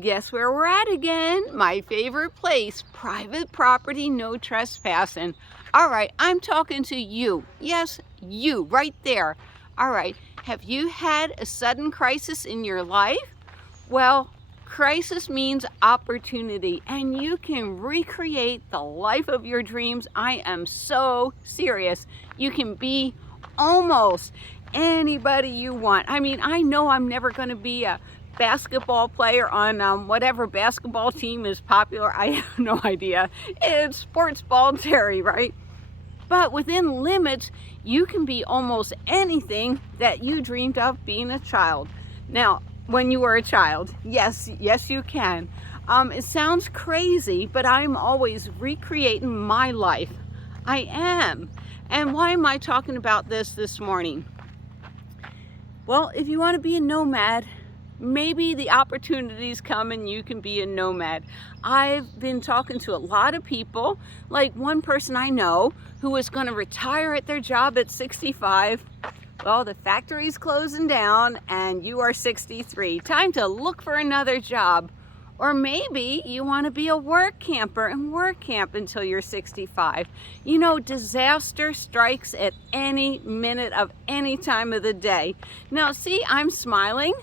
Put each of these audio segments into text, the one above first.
Guess where we're at again? My favorite place, private property, no trespassing. All right, I'm talking to you. Yes, you, right there. All right, have you had a sudden crisis in your life? Well, crisis means opportunity, and you can recreate the life of your dreams. I am so serious. You can be almost anybody you want. I mean, I know I'm never going to be a basketball player on whatever basketball team is popular. I have no idea. It's sports ball Terry, right? But within limits, you can be almost anything that you dreamed of being a child. Now, when you were a child, yes, you can. It sounds crazy, but I'm always recreating my life. I am. And why am I talking about this morning? Well, if you want to be a nomad, maybe the opportunities come and you can be a nomad. I've been talking to a lot of people, like one person I know who was going to retire at their job at 65. Well, the factory's closing down and you are 63. Time to look for another job. Or maybe you want to be a work camper and work camp until you're 65. You know, disaster strikes at any minute of any time of the day. Now, see, I'm smiling.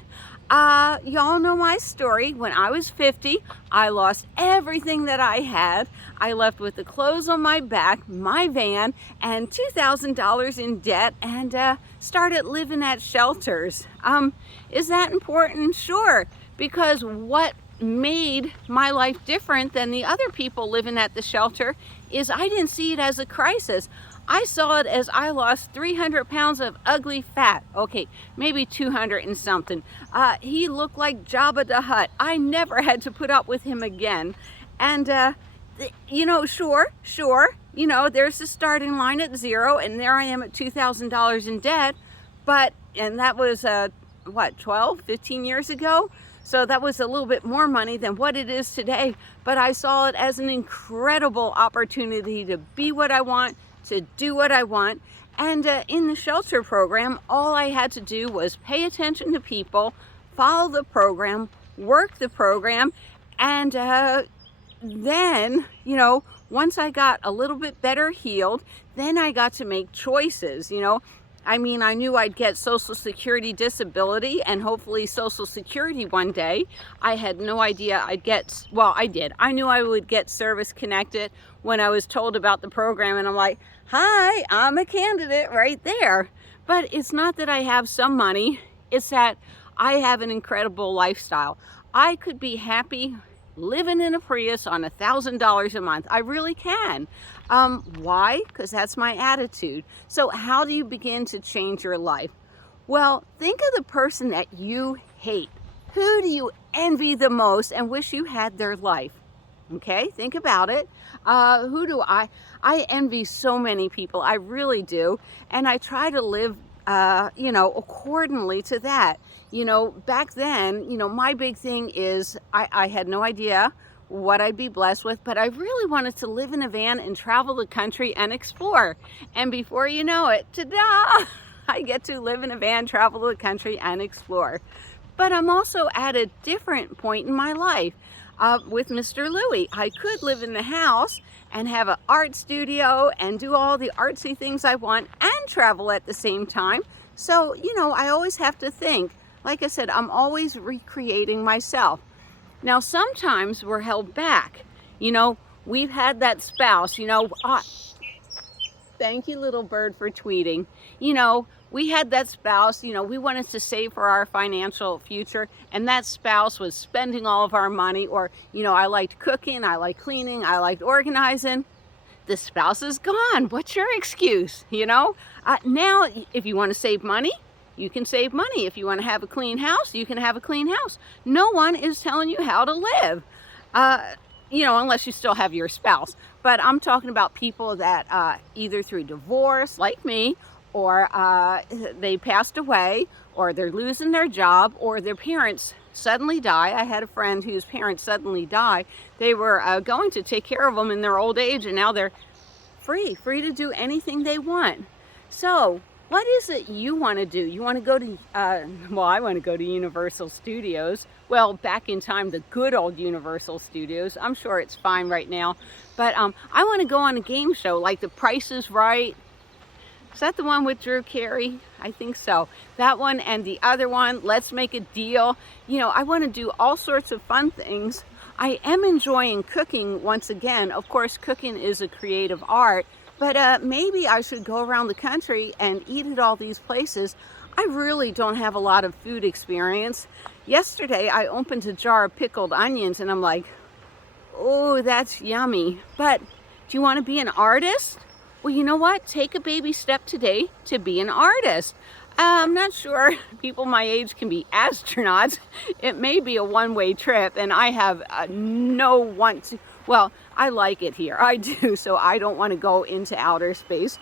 Y'all know my story. When I was 50, I lost everything that I had. I left with the clothes on my back, my van, and $2,000 in debt, and started living at shelters. Is that important? Sure, because what made my life different than the other people living at the shelter is I didn't see it as a crisis. I saw it as I lost 300 pounds of ugly fat. Okay, maybe 200 and something. He looked like Jabba the Hutt. I never had to put up with him again. And, you know, sure, you know, there's the starting line at zero, and there I am at $2,000 in debt. And that was, 12, 15 years ago? So that was a little bit more money than what it is today. But I saw it as an incredible opportunity to be what I want, to do what I want. And in the shelter program, all I had to do was pay attention to people, follow the program, work the program, and then, you know, once I got a little bit better healed, then I got to make choices, you know. I mean, I knew I'd get Social Security disability and hopefully Social Security one day. I had no idea I'd get, well, I did. I knew I would get service connected when I was told about the program, and I'm like, hi, I'm a candidate right there. But it's not that I have some money, it's that I have an incredible lifestyle. I could be happy living in a Prius on $1,000 a month. I really can. Why? Because that's my attitude. So how do you begin to change your life? Well, think of the person that you hate. Who do you envy the most and wish you had their life? Okay, think about it. Who do I envy so many people. I really do. And I try to live, you know, accordingly to that. You know, back then, you know, my big thing is I had no idea what I'd be blessed with, but I really wanted to live in a van and travel the country and explore. And before you know it, ta-da! I get to live in a van, travel the country and explore. But I'm also at a different point in my life with Mr. Louie. I could live in the house and have an art studio and do all the artsy things I want and travel at the same time. So, you know, I always have to think. Like I said, I'm always recreating myself. Now, sometimes we're held back. You know, we've had that spouse, you know, thank you, little bird, for tweeting. You know, we had that spouse, you know, we wanted to save for our financial future, and that spouse was spending all of our money. Or, you know, I liked cooking, I liked cleaning, I liked organizing. The spouse is gone. What's your excuse, you know? Now, if you want to save money, you can save money. If you want to have a clean house, you can have a clean house. No one is telling you how to live, you know, unless you still have your spouse. But I'm talking about people that either through divorce, like me, or they passed away, or they're losing their job, or their parents suddenly die. I had a friend whose parents suddenly die. They were going to take care of them in their old age, and now they're free to do anything they want. So what is it you want to do? You want to go to, well, I want to go to Universal Studios. well, back in time, the good old Universal Studios. I'm sure it's fine right now. But I want to go on a game show like The Price is Right. Is that the one with Drew Carey? I think so. That one and the other one, Let's Make a Deal. You know, I want to do all sorts of fun things. I am enjoying cooking once again. Of course, cooking is a creative art, but maybe I should go around the country and eat at all these places. I really don't have a lot of food experience. Yesterday, I opened a jar of pickled onions and I'm like, oh, that's yummy. But do you want to be an artist? Well, you know what? Take a baby step today to be an artist. I'm not sure people my age can be astronauts. It may be a one-way trip, and I have no want to. Well, I like it here. I do, so I don't want to go into outer space.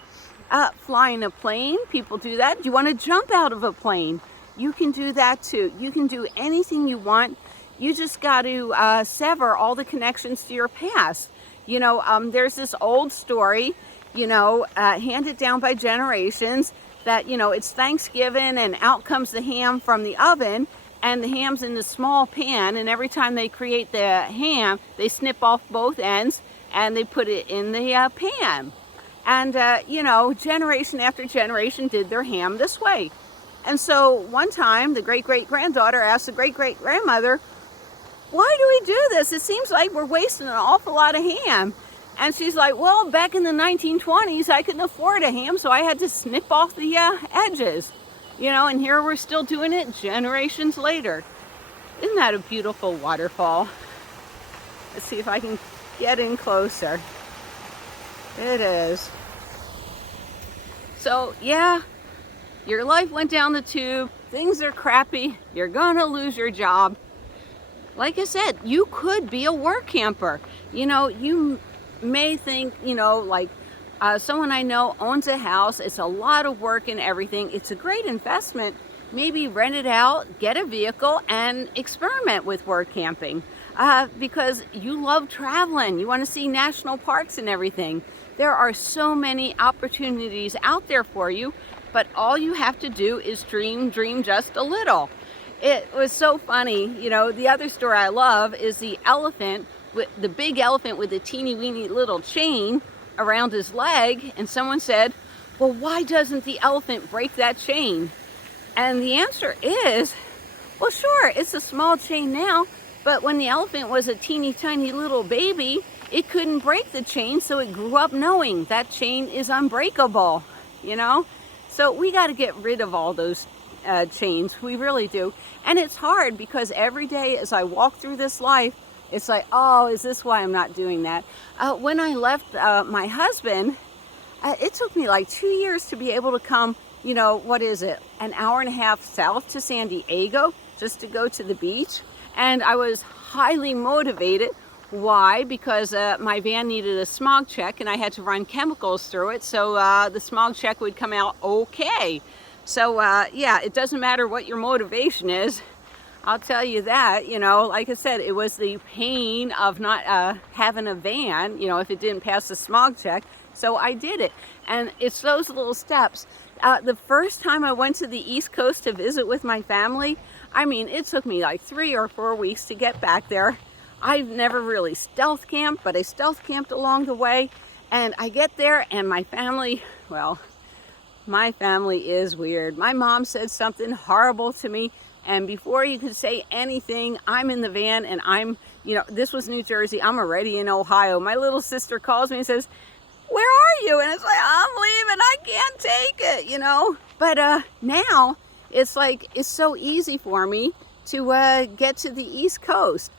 Flying a plane, people do that. Do you want to jump out of a plane? You can do that too. You can do anything you want. You just got to sever all the connections to your past. You know, there's this old story, you know, handed down by generations that, you know, it's Thanksgiving and out comes the ham from the oven and the ham's in the small pan, and every time they create the ham, they snip off both ends and they put it in the pan. And, you know, generation after generation did their ham this way. And so one time the great-great-granddaughter asked the great-great-grandmother, why do we do this? It seems like we're wasting an awful lot of ham. And she's like, well, back in the 1920s, I couldn't afford a ham, so I had to snip off the edges. You know, and here we're still doing it generations later. Isn't that a beautiful waterfall? Let's see if I can get in closer. It is. So, yeah, your life went down the tube. Things are crappy. You're gonna lose your job. Like I said, you could be a work camper. You know, you may think, you know, like someone I know owns a house. It's a lot of work and everything. It's a great investment. Maybe rent it out, get a vehicle, and experiment with work camping because you love traveling. You want to see national parks and everything. There are so many opportunities out there for you, but all you have to do is dream just a little. It was so funny. You know, the other story I love is the elephant, with the big elephant with the teeny weeny little chain around his leg. And someone said, well, why doesn't the elephant break that chain? And the answer is, well, sure, it's a small chain now, but when the elephant was a teeny tiny little baby, it couldn't break the chain, so it grew up knowing that chain is unbreakable, you know? So we got to get rid of all those chains. We really do. And it's hard because every day as I walk through this life, it's like, oh, is this why I'm not doing that? When I left my husband, it took me like 2 years to be able to come, you know, what is it, an hour and a half south to San Diego just to go to the beach. And I was highly motivated. Why? Because my van needed a smog check and I had to run chemicals through it, so the smog check would come out okay. So yeah, it doesn't matter what your motivation is. I'll tell you that, you know, like I said, it was the pain of not having a van, you know, if it didn't pass the smog check. So I did it. And it's those little steps. The first time I went to the East Coast to visit with my family, I mean, it took me like 3 or 4 weeks to get back there. I've never really stealth camped, but I stealth camped along the way. And I get there and my family, well, my family is weird. My mom said something horrible to me. And before you could say anything, I'm in the van and I'm, you know, this was New Jersey. I'm already in Ohio. My little sister calls me and says, where are you? And it's like, I'm leaving. I can't take it, you know. But now it's like, it's so easy for me to get to the East Coast.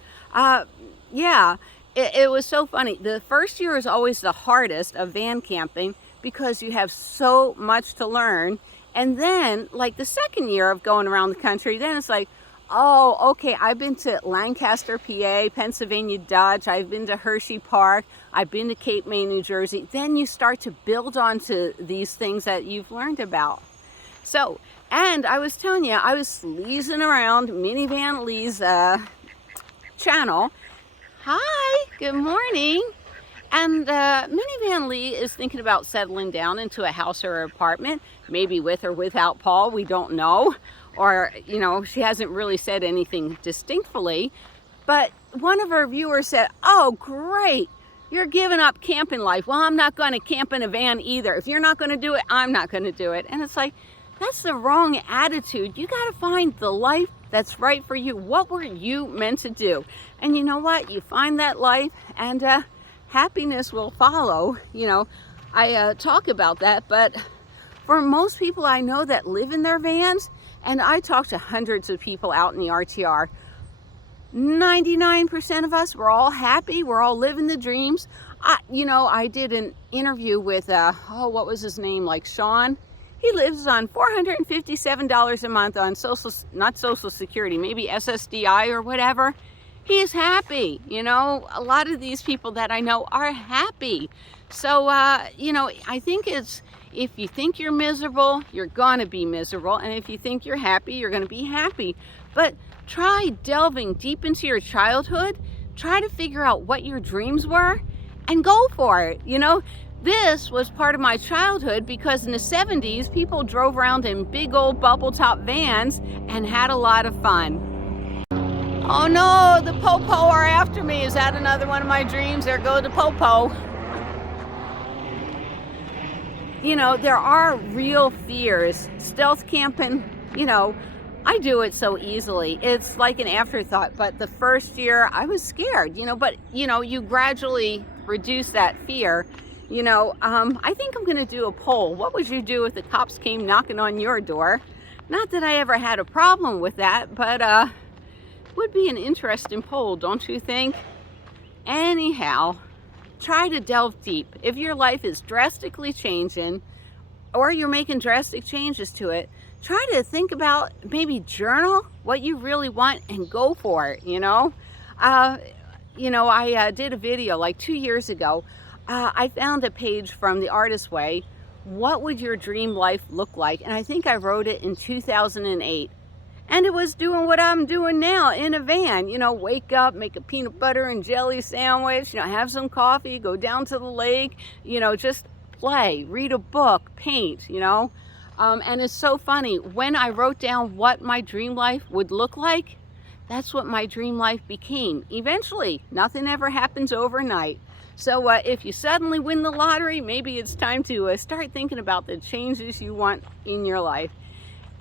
Yeah, it was so funny. The first year is always the hardest of van camping because you have so much to learn. And then, like the second year of going around the country, then it's like, oh, okay, I've been to Lancaster, PA, Pennsylvania Dutch, I've been to Hershey Park, I've been to Cape May, New Jersey. Then you start to build onto these things that you've learned about. So, and I was telling you, I was sleazing around Minivan Lee's channel. Hi, good morning. And Minivan Lee is thinking about settling down into a house or apartment, maybe with or without Paul, we don't know. or, you know, she hasn't really said anything distinctly, but one of our viewers said, oh, great, you're giving up camping life. Well, I'm not going to camp in a van either. If you're not going to do it, I'm not going to do it. And it's like, that's the wrong attitude. You got to find the life that's right for you. What were you meant to do? And you know what? You find that life, and happiness will follow. You know, I talk about that, but for most people I know that live in their vans, and I talk to hundreds of people out in the RTR, 99% of us, we're all happy, we're all living the dreams. You know, I did an interview with, what was his name, like Sean. He lives on $457 a month on not Social Security, maybe SSDI or whatever. He is happy. You know, a lot of these people that I know are happy. So, you know, I think it's, if you think you're miserable, you're gonna be miserable. And if you think you're happy, you're gonna be happy. But try delving deep into your childhood. Try to figure out what your dreams were and go for it. You know, this was part of my childhood because in the 70s, people drove around in big old bubble top vans and had a lot of fun. Oh no, the Popo are after me. Is that another one of my dreams? There go the Popo. You know, there are real fears. Stealth camping, you know, I do it so easily. It's like an afterthought, but the first year I was scared, you know, but you know, you gradually reduce that fear. You know, I think I'm gonna do a poll. What would you do if the cops came knocking on your door? Not that I ever had a problem with that, but would be an interesting poll, don't you think? Anyhow, try to delve deep. If your life is drastically changing, or you're making drastic changes to it, try to think about, maybe journal what you really want and go for it, you know? You know, I did a video like 2 years ago. I found a page from The Artist's Way, what would your dream life look like? And I think I wrote it in 2008. And it was doing what I'm doing now in a van, you know, wake up, make a peanut butter and jelly sandwich, you know, have some coffee, go down to the lake, you know, just play, read a book, paint, you know. And it's so funny, when I wrote down what my dream life would look like, that's what my dream life became. Eventually, nothing ever happens overnight. So if you suddenly win the lottery, maybe it's time to start thinking about the changes you want in your life.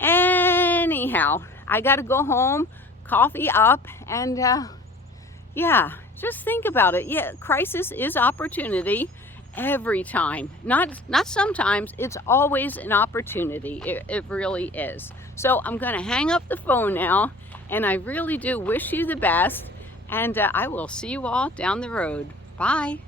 Anyhow, I got to go home, coffee up, and yeah, just think about it. Yeah, crisis is opportunity every time. Not sometimes, it's always an opportunity. It really is. So I'm going to hang up the phone now, and I really do wish you the best, and I will see you all down the road. Bye.